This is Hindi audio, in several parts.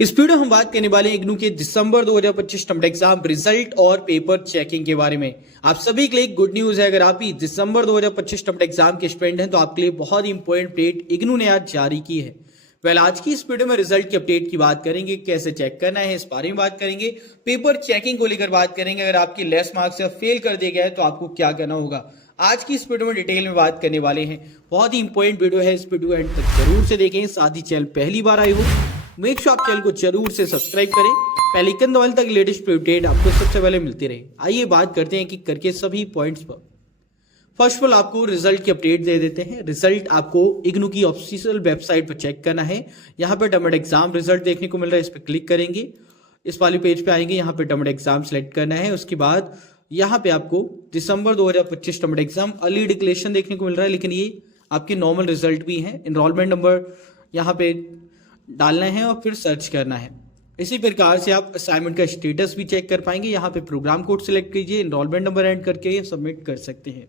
इस वीडियो हम बात करने वाले हैं इग्नू के दिसंबर 2025 टर्म एग्जाम रिजल्ट और पेपर चेकिंग के बारे में। आप सभी के लिए गुड न्यूज है, अगर आप भी दिसंबर 2025 टर्म एग्जाम के स्टूडेंट हैं तो आपके लिए बहुत ही इंपॉर्टेंट अपडेट इग्नू ने आज जारी की है। आज की इस वीडियो में रिजल्ट की अपडेट की बात करेंगे, कैसे चेक करना है इस बारे में बात करेंगे, पेपर चेकिंग को लेकर बात करेंगे, अगर आपकी लेस मार्क्स या फेल कर दिया गया है तो आपको क्या करना होगा। आज की इस वीडियो में डिटेल में बात करने वाले हैं। बहुत ही इंपॉर्टेंट वीडियो है, इस वीडियो एंड तक जरूर से देखें। साथ ही चैनल पहली बार आए हो मेक श्योर आप चैनल को जरूर से सब्सक्राइब करें, बेल आइकन दबाएं ताकि लेटेस्ट अपडेट आपको सबसे पहले मिलती रहे। आइए बात करते हैं कि करके सभी पॉइंट्स पर। फर्स्ट ऑफ ऑल आपको रिजल्ट की अपडेट दे देते हैं। रिजल्ट आपको इग्नू की ऑफिशियल वेबसाइट पर चेक करना है। यहाँ पर टर्म एग्जाम रिजल्ट देखने को मिल रहा है, इस पर क्लिक करेंगे, इस वाले पेज पे आएंगे, यहाँ पे टर्म एग्जाम सेलेक्ट करना है। उसके बाद यहाँ पे आपको दिसंबर 2025 टर्म एग्जाम अर्ली डिक्लेरेशन देखने को मिल रहा है, लेकिन ये आपके नॉर्मल रिजल्ट भी है। इनरोलमेंट नंबर यहाँ पे डालना है और फिर सर्च करना है। इसी प्रकार से आप असाइनमेंट का स्टेटस भी चेक कर पाएंगे। यहाँ पे प्रोग्राम कोड सिलेक्ट कीजिए, इनरोलमेंट नंबर एंड करके सबमिट कर सकते हैं।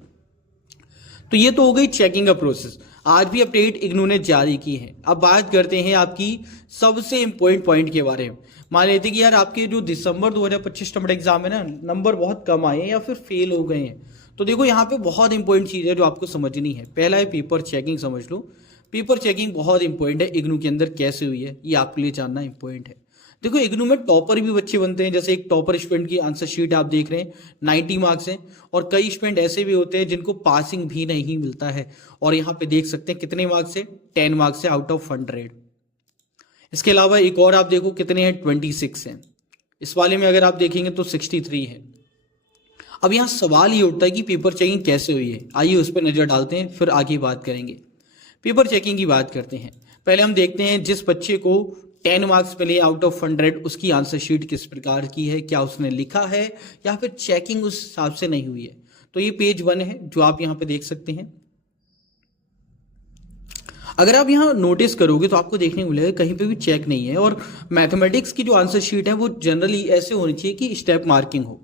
तो ये तो हो गई चेकिंग का प्रोसेस। आज भी अपडेट इग्नू ने जारी की है। अब बात करते हैं आपकी सबसे इंपॉर्टेंट पॉइंट के बारे में। मान लेते कि यार आपके जो दिसंबर 2025 टर्म एग्जाम है ना, नंबर बहुत कम आए हैं या फिर फेल हो गए हैं, तो देखो यहाँ पे बहुत इंपॉर्टेंट चीज़ है जो आपको समझनी है। पहला है पेपर चेकिंग, समझ लो। पेपर चेकिंग बहुत इंपॉर्टेंट है, इग्नू के अंदर कैसे हुई है ये आपके लिए जानना इंपॉर्टेंट है। देखो इग्नू में टॉपर भी बच्चे बनते हैं, जैसे एक टॉपर स्टूडेंट की आंसर शीट आप देख रहे हैं 90 मार्क्स हैं, और कई स्टूडेंट ऐसे भी होते हैं जिनको पासिंग भी नहीं मिलता है, और यहाँ पे देख सकते हैं कितने मार्क्स है, 10 मार्क्स है आउट ऑफ 100। इसके अलावा एक और आप देखो कितने हैं, 26 हैं। इस वाले में अगर आप देखेंगे तो 63 है। अब यहाँ सवाल ये उठता है कि पेपर चेकिंग कैसे हुई है। आइए उस पर नजर डालते हैं, फिर आगे बात करेंगे। पेपर चेकिंग की बात करते हैं। पहले हम देखते हैं जिस बच्चे को 10 मार्क्स मिले आउट ऑफ 100, उसकी आंसर शीट किस प्रकार की है, क्या उसने लिखा है या फिर चेकिंग उस हिसाब से नहीं हुई है। तो ये पेज 1 है जो आप यहाँ पे देख सकते हैं। अगर आप यहाँ नोटिस करोगे तो आपको देखने को मिलेगा कहीं पे भी चेक नहीं है, और मैथमेटिक्स की जो आंसर शीट है वो जनरली ऐसे होनी चाहिए कि स्टेप मार्किंग हो,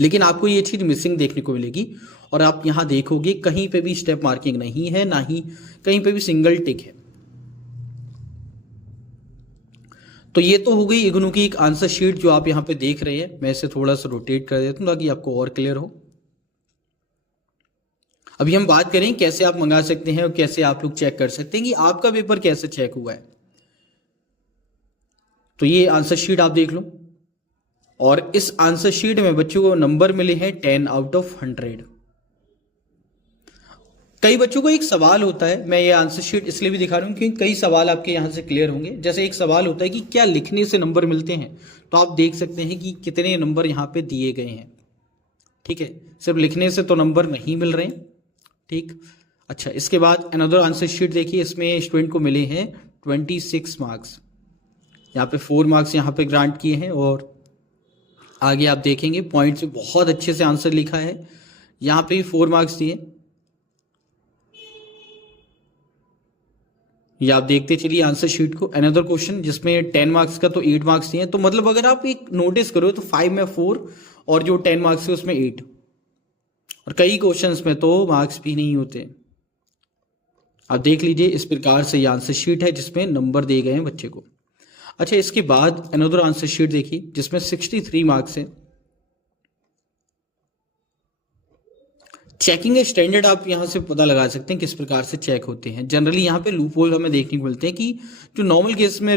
लेकिन आपको ये चीज मिसिंग देखने को मिलेगी। और आप यहां देखोगे कहीं पे भी स्टेप मार्किंग नहीं है, ना ही कहीं पे भी सिंगल टिक है। तो ये तो हो गई इग्नू की एक आंसर शीट जो आप यहां पे देख रहे हैं। मैं इसे थोड़ा सा रोटेट कर देता हूं ताकि आपको और क्लियर हो। अभी हम बात करें कैसे आप मंगा सकते हैं और कैसे आप लोग चेक कर सकते हैं कि आपका पेपर कैसे चेक हुआ है। तो ये आंसर शीट आप देख लो, और इस आंसर शीट में बच्चों को नंबर मिले हैं 10 आउट ऑफ 100। कई बच्चों को एक सवाल होता है, मैं ये आंसर शीट इसलिए भी दिखा रहा हूं क्योंकि कई सवाल आपके यहां से क्लियर होंगे। जैसे एक सवाल होता है कि क्या लिखने से नंबर मिलते हैं, तो आप देख सकते हैं कि कितने नंबर यहां पे दिए गए हैं। ठीक है, सिर्फ लिखने से तो नंबर नहीं मिल रहे हैं। ठीक, अच्छा, इसके बाद अनदर आंसर शीट देखिए, इसमें स्टूडेंट को मिले हैं 26 मार्क्स। यहाँ पे 4 मार्क्स यहाँ पे ग्रांट किए हैं, और आगे आप देखेंगे पॉइंट से बहुत अच्छे से आंसर लिखा है। यहाँ पे भी 4 मार्क्स दिए। ये आप देखते चलिए आंसर शीट को। अनदर क्वेश्चन जिसमें 10 मार्क्स का तो 8 मार्क्स दिए हैं। तो मतलब अगर आप एक नोटिस करो तो 5 में 4 और जो 10 मार्क्स है उसमें 8, और कई क्वेश्चंस में तो मार्क्स भी नहीं होते। आप देख लीजिए इस प्रकार से ये आंसर शीट है जिसमें नंबर दिए गए हैं बच्चे को। अच्छा, इसके बाद अनदर आंसर शीट देखिए जिसमें 63 मार्क्स है। चेकिंग स्टैंडर्ड आप यहां से पता लगा सकते हैं किस प्रकार से चेक होते हैं। जनरली यहाँ पे लूप होल हमें देखने को मिलते हैं कि जो नॉर्मल केस में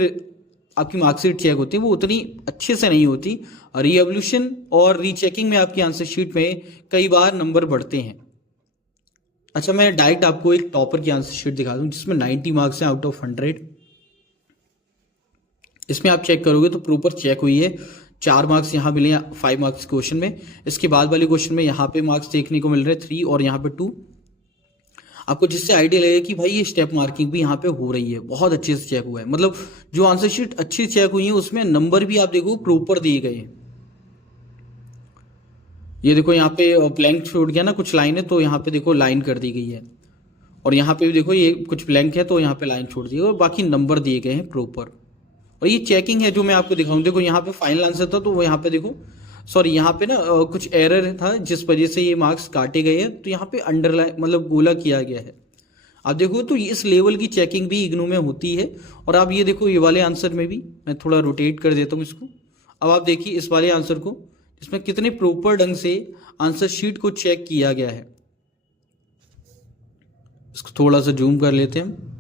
आपकी मार्कशीट चेक होती है वो उतनी अच्छे से नहीं होती, और रीएवल्यूशन और रीचेकिंग में आपकी आंसर शीट में कई बार नंबर बढ़ते हैं। अच्छा, मैं डायरेक्ट आपको एक टॉपर की आंसर शीट दिखा दूं जिसमें 90 मार्क्स हैं आउट ऑफ 100। इसमें आप चेक करोगे तो प्रॉपर चेक हुई है। 4 मार्क्स यहाँ मिले 5 मार्क्स क्वेश्चन में। इसके बाद वाले क्वेश्चन में यहाँ पे मार्क्स देखने को मिल रहे हैं 3 और यहाँ पे 2। आपको जिससे आइडिया लगेगा कि भाई ये स्टेप मार्किंग भी यहाँ पे हो रही है, बहुत अच्छे से चेक हुआ है। मतलब जो आंसर शीट अच्छी चेक हुई है उसमें नंबर भी आप देखो प्रॉपर दिए गए हैं। ये देखो यहाँ पे ब्लैंक छोड़ गया ना कुछ लाइन है, तो यहाँ पे देखो लाइन कर दी गई है, और यहाँ पे भी देखो ये कुछ ब्लैंक है तो यहाँ पे लाइन छोड़ दी है, और बाकी नंबर दिए गए हैं प्रॉपर। और ये चेकिंग है जो मैं आपको दिखाऊं। देखो यहाँ पे फाइनल आंसर था तो वो यहाँ पे देखो, सॉरी यहाँ पे ना कुछ एरर था जिस वजह से ये मार्क्स काटे गए हैं, तो यहाँ पे अंडरलाइन मतलब गोला किया गया है। आप देखो तो इस लेवल की चेकिंग भी इग्नू में होती है। और आप ये देखो, ये वाले आंसर में भी मैं थोड़ा रोटेट कर देता हूँ इसको। अब आप देखिए इस वाले आंसर को, इसमें कितने प्रॉपर ढंग से आंसर शीट को चेक किया गया है। इसको थोड़ा सा जूम कर लेते हैं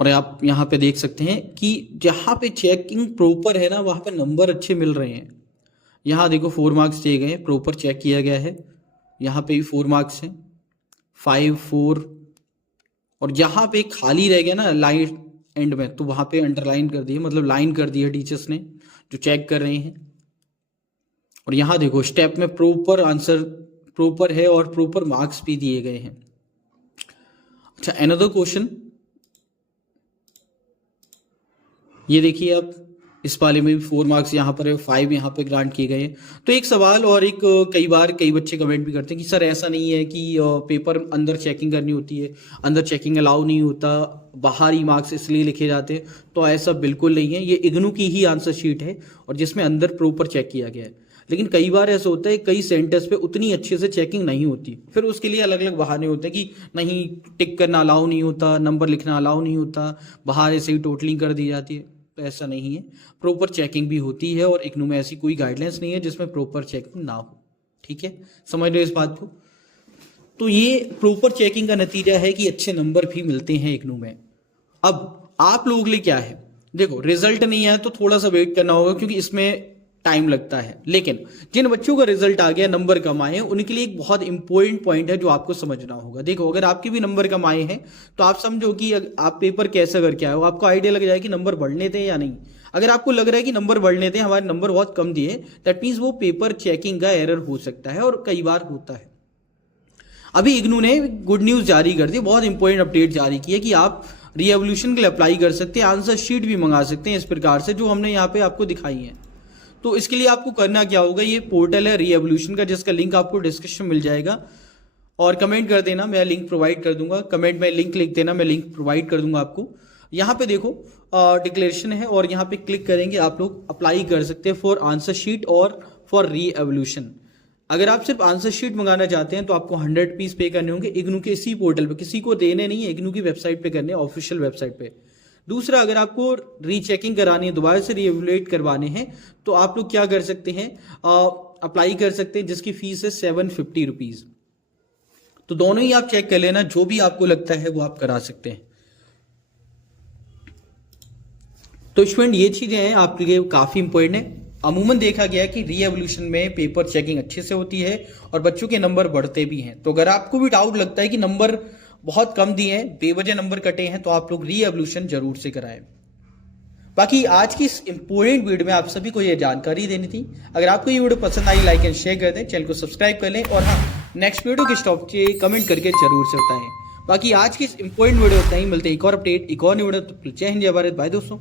और आप यहाँ पे देख सकते हैं कि जहाँ पे चेकिंग प्रॉपर है ना, वहाँ पे नंबर अच्छे मिल रहे हैं। यहाँ देखो 4 मार्क्स दिए गए हैं, प्रॉपर चेक किया गया है। यहाँ पे भी 4 मार्क्स हैं, 5, 4। और जहाँ पे खाली रह गया ना लाइन एंड में, तो वहाँ पे अंडरलाइन कर दिए, मतलब लाइन कर दी है टीचर्स ने जो चेक कर रहे हैं। और यहाँ देखो स्टेप में प्रॉपर आंसर प्रॉपर है और प्रॉपर मार्क्स भी दिए गए हैं। अच्छा, अनदर क्वेश्चन ये देखिए आप, इस वाले में भी 4 मार्क्स यहाँ पर है, 5 यहाँ पे ग्रांट किए गए हैं। तो एक सवाल और एक कई बार कई बच्चे कमेंट भी करते हैं कि सर ऐसा नहीं है कि पेपर अंदर चेकिंग करनी होती है, अंदर चेकिंग अलाउ नहीं होता, बाहर ही मार्क्स इसलिए लिखे जाते हैं। तो ऐसा बिल्कुल नहीं है, ये इग्नू की ही आंसर शीट है और जिसमें अंदर प्रॉपर चेक किया गया है। लेकिन कई बार ऐसा होता है, कई सेंटर्स पे उतनी अच्छे से चेकिंग नहीं होती, फिर उसके लिए अलग अलग बहाने होते हैं कि नहीं टिक करना अलाउ नहीं होता, नंबर लिखना अलाउ नहीं होता, बाहर ऐसे ही टोटलिंग कर दी जाती है। तो ऐसा नहीं है, प्रॉपर चेकिंग भी होती है और इग्नू में ऐसी कोई गाइडलाइंस नहीं है जिसमें प्रॉपर चेकिंग ना हो। ठीक है, समझ रहे हो इस बात को? तो ये प्रॉपर चेकिंग का नतीजा है कि अच्छे नंबर भी मिलते हैं इग्नू में। अब आप लोगों के लिए क्या है, देखो रिजल्ट नहीं है तो थोड़ा सा वेट करना होगा क्योंकि इसमें टाइम लगता है। लेकिन जिन बच्चों का रिजल्ट आ गया, नंबर कम आए हैं, उनके लिए एक बहुत इंपॉर्टेंट पॉइंट है जो आपको समझना होगा। देखो अगर आपके भी नंबर कम आए हैं तो आप समझो कि आप पेपर कैसा करके आए हो, आपको आइडिया लग जाए कि नंबर बढ़ने थे या नहीं। अगर आपको लग रहा है कि नंबर बढ़ने थे, हमारे नंबर बहुत कम दिए, दैट मीन्स वो पेपर चेकिंग का एरर हो सकता है और कई बार होता है। अभी इग्नू ने गुड न्यूज जारी कर दी, बहुत इंपॉर्टेंट अपडेट जारी की है कि आप रीएवोल्यूशन के लिए अप्लाई कर सकते हैं, आंसर शीट भी मंगा सकते हैं इस प्रकार से जो हमने यहाँ पे आपको दिखाई है। तो इसके लिए आपको करना क्या होगा, ये पोर्टल है रीएवोल्यूशन का जिसका लिंक आपको डिस्क्रिप्शन में मिल जाएगा, और कमेंट कर देना, मैं लिंक प्रोवाइड कर दूंगा। कमेंट में लिंक लिख देना, मैं लिंक प्रोवाइड कर दूंगा आपको। यहाँ पे देखो डिक्लेरेशन है और यहाँ पे क्लिक करेंगे आप लोग अप्लाई कर सकते हैं फॉर आंसर शीट और फॉर रीएवोल्यूशन। अगर आप सिर्फ आंसर शीट मंगाना चाहते हैं तो आपको 100 रुपीज पे करने होंगे इग्नू के इसी पोर्टल पे, किसी को देने नहीं है, इग्नू की वेबसाइट पे करने, ऑफिशियल वेबसाइट पे। दूसरा, अगर आपको रीचेकिंग करानी है, दोबारा से रीएवलुएट करवाने हैं, तो आप लोग क्या कर सकते हैं, अप्लाई कर सकते हैं जिसकी फीस है 750 रुपीज। तो दोनों ही आप चेक कर लेना, जो भी आपको लगता है वो आप करा सकते हैं। तो स्टूडेंट ये चीजें हैं आपके लिए काफी इंपॉर्टेंट है। अमूमन देखा गया है कि रीएवोल्यूशन में पेपर चेकिंग अच्छे से होती है और बच्चों के नंबर बढ़ते भी हैं। तो अगर आपको भी डाउट लगता है कि नंबर बहुत कम दिए हैं, बेवजह नंबर कटे हैं, तो आप लोग रीएवोल्यूशन जरूर से कराएं। बाकी आज की इस इंपॉर्टेंट वीडियो में आप सभी को यह जानकारी देनी थी। अगर आपको ये वीडियो पसंद आई, लाइक एंड शेयर कर दें, चैनल को सब्सक्राइब कर लें और हाँ, नेक्स्ट वीडियो किस टॉपिक कमेंट करके जरूर से बताएं। बाकी आज की इस इंपॉर्टेंट वीडियो उतना ही, मिलते हैं एक और अपडेट, एक और वीडियो। तो जय हिंद, जय भारत, बाय दोस्तों।